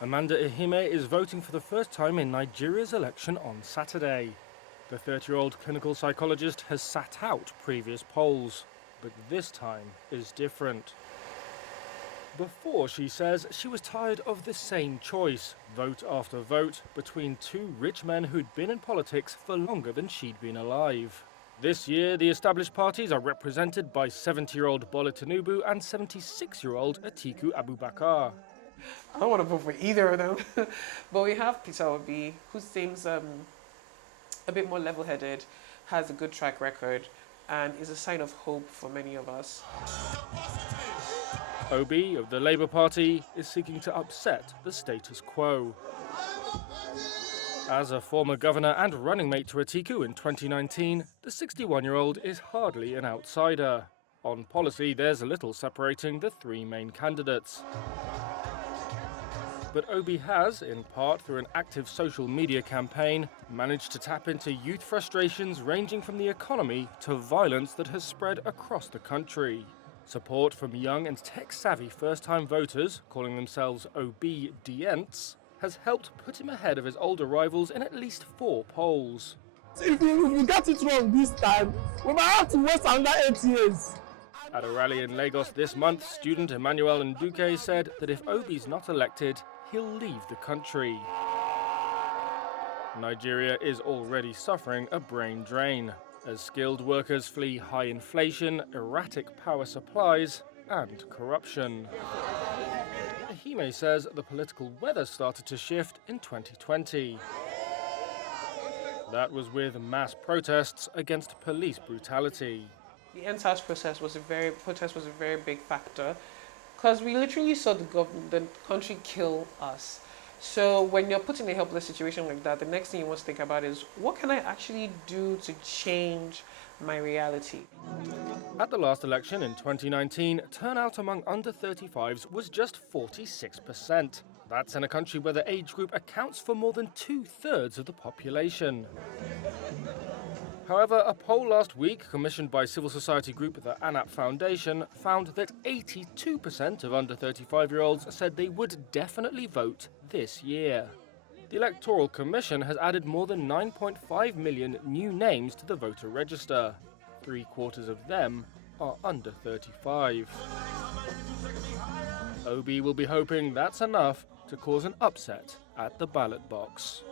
Amanda Iheme is voting for the first time in Nigeria's election on Saturday. The 30-year-old clinical psychologist has sat out previous polls, but this time is different. Before, she says, she was tired of the same choice, vote after vote, between two rich men who'd been in politics for longer than she'd been alive. This year, the established parties are represented by 70-year-old Bola Tinubu and 76-year-old Atiku Abubakar. I don't want to vote for either of them. But we have Peter Obi, who seems a bit more level-headed, has a good track record, and is a sign of hope for many of us. Obi, of the Labour Party, is seeking to upset the status quo. As a former governor and running mate to Atiku in 2019, the 61-year-old is hardly an outsider. On policy, there's little separating the three main candidates. But Obi has, in part through an active social media campaign, managed to tap into youth frustrations ranging from the economy to violence that has spread across the country. Support from young and tech-savvy first-time voters, calling themselves Obi-dients, has helped put him ahead of his older rivals in at least 4 polls. If we get it wrong this time, we might have to wait another 8 years. At a rally in Lagos this month, student Emmanuel Nduke said that if Obi's not elected, he'll leave the country. Nigeria is already suffering a brain drain, as skilled workers flee high inflation, erratic power supplies, and corruption. Iheme says the political weather started to shift in 2020. That was with mass protests against police brutality. The entire protest was a very big factor, because we literally saw the country kill us. So when you're put in a helpless situation like that, the next thing you want to think about is, what can I actually do to change my reality? At the last election in 2019, turnout among under 35s was just 46%. That's in a country where the age group accounts for more than 2/3 of the population. However, a poll last week, commissioned by civil society group the ANAP Foundation, found that 82% of under 35-year-olds said they would definitely vote this year. The Electoral Commission has added more than 9.5 million new names to the voter register. 3/4 of them are under 35. Obi will be hoping that's enough to cause an upset at the ballot box.